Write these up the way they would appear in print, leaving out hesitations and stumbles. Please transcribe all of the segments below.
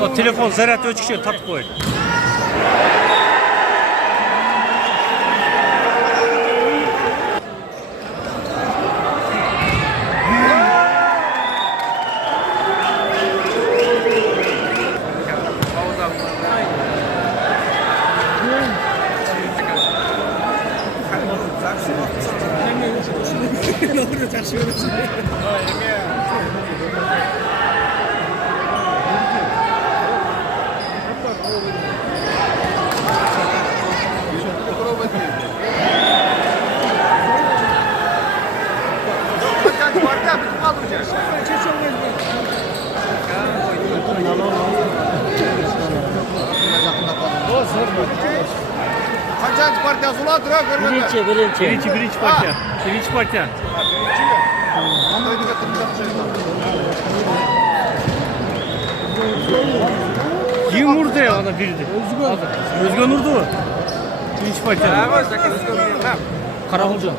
O telefon zarat ötüşüyor tatlı koy. Kaçıncı partiyası ulan durak görmedi. Birinci parça. Birinci parça. Kim vurdu ya ona biri de? Özgün vurdu. Birinci parça. Karavulcu.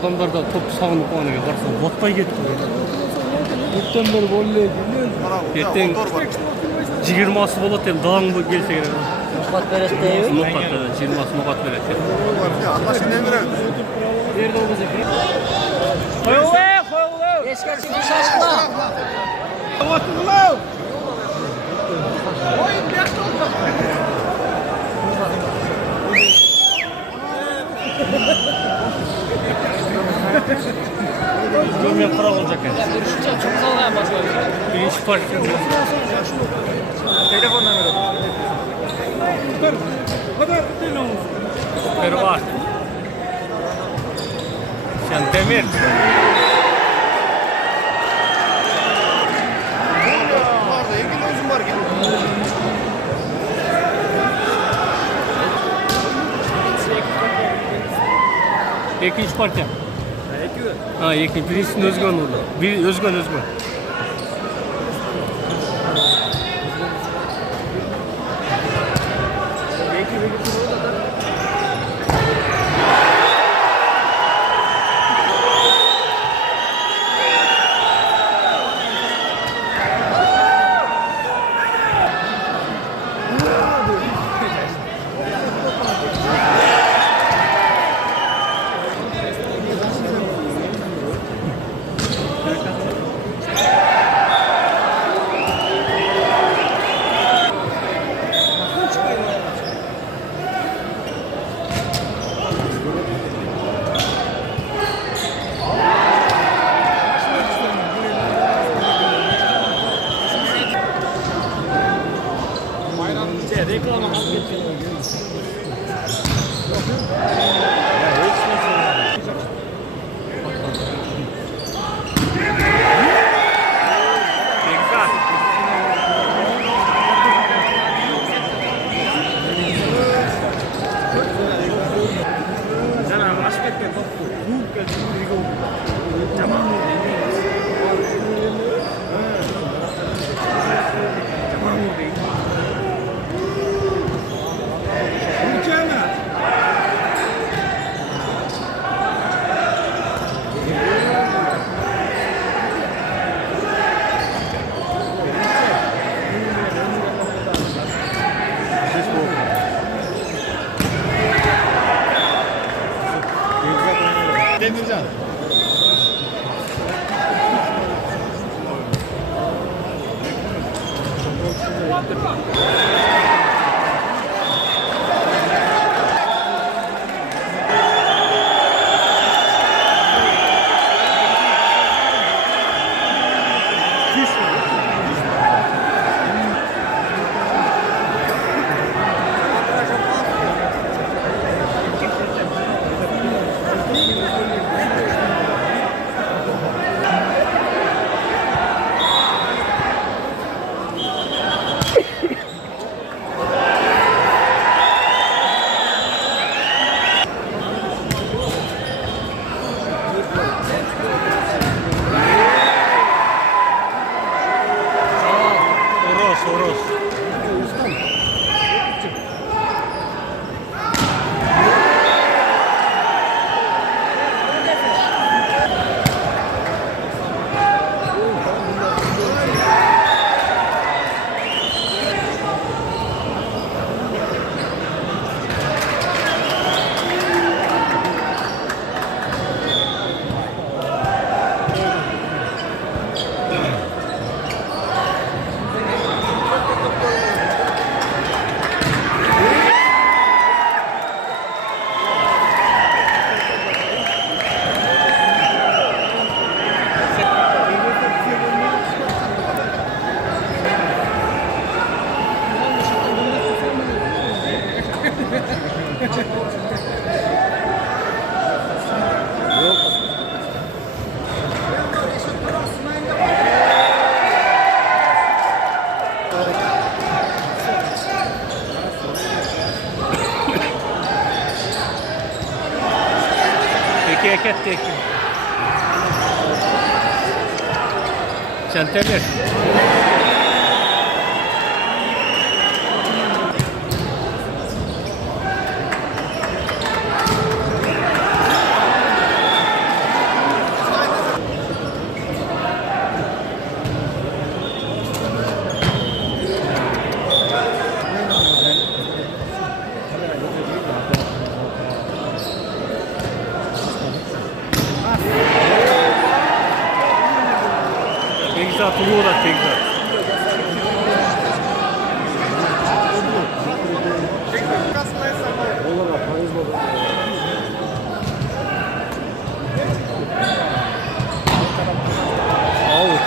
Adamlar da top sağını konuyor. Varsa botpay gitti. September volley. Erten 20'sı болады енді далаң келсе керек. Ноқат береді дейбі? Ноқат, 20'сы ноқат береді. Allah senden veremez. Берді ол кезде кіріп. Қойылы! Ешкерсің шашқыла! Görмей қарап olacak yani. Görüşünce çok salgaya başlıyor. Birinci parça. Telefondan verelim. Pervar. Şantemir. Var da ilgili özüm var gibi. İkinci parça. Ha, ikinci. Birisinin Özgün orada. Bir Özgün. Demircan. Bereketli ekin. Çenteler. Tekzat, ulu da tekzat. Ağır.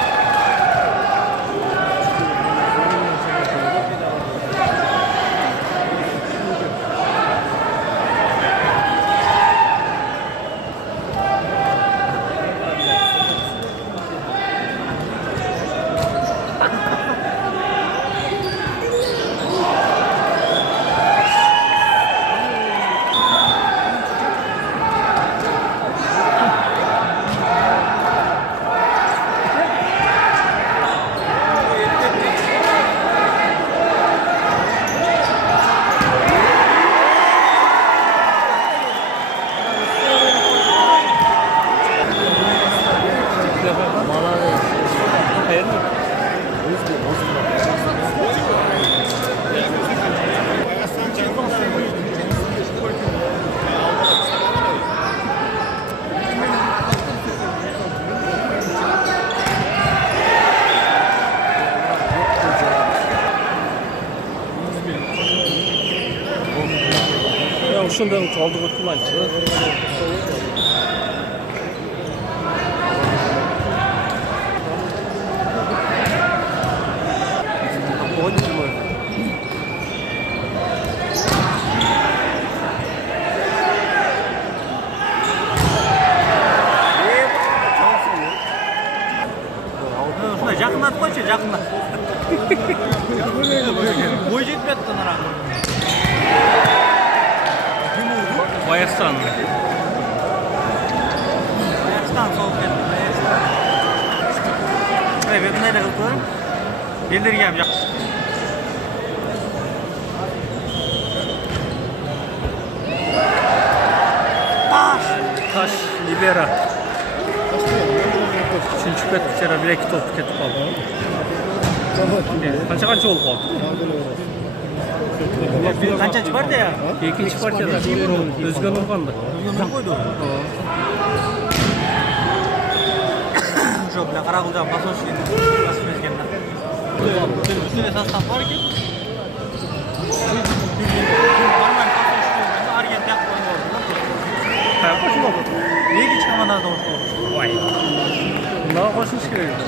Ya şundan kaldı kurtulan. Жақындатып қойшы, жақындат. Бой жетпеді тонарағы. Bayastan. Bayaqstan soğuk ketdi. Ey, ben bunday da qilib ko'rib. Ellerga ham yoq. Taş, libera. Üçüncü pet içeri bir iki top ketip kaldı. Kança oldu kaldı? Qancha chiqardi ya? İkinci partiyada Özgen Urban'da. O'zgan qo'ydi. Shu bilan Qarag'uldan Basovskiy berganlar. Üstüne sostav bor ekan. Normal Basovskiy Argen taq qo'ydi. Ha, qo'shib oldu. Nega chiqamandan to'g'ri? Vay. Bundan qo'shish kerak.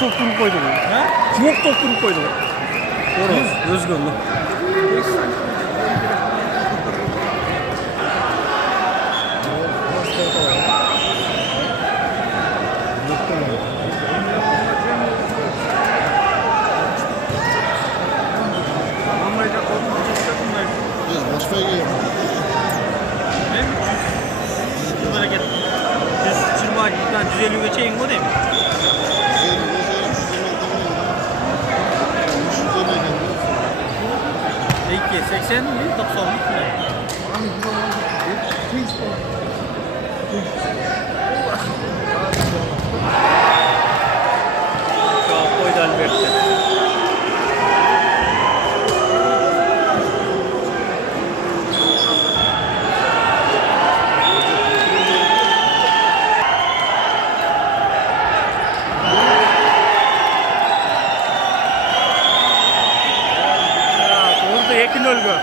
Soğuk top koydu mu? Ha? Soğuk top koydu mu? Doğru. Özgünlü. Moskva'ya gidiyorum. Ne? Bunlara gel. 120'dan 150'ye çeyin o değil mi? Peki 80 mi? 90 mı? Çok koydu Albert'te. Ekin ölgü.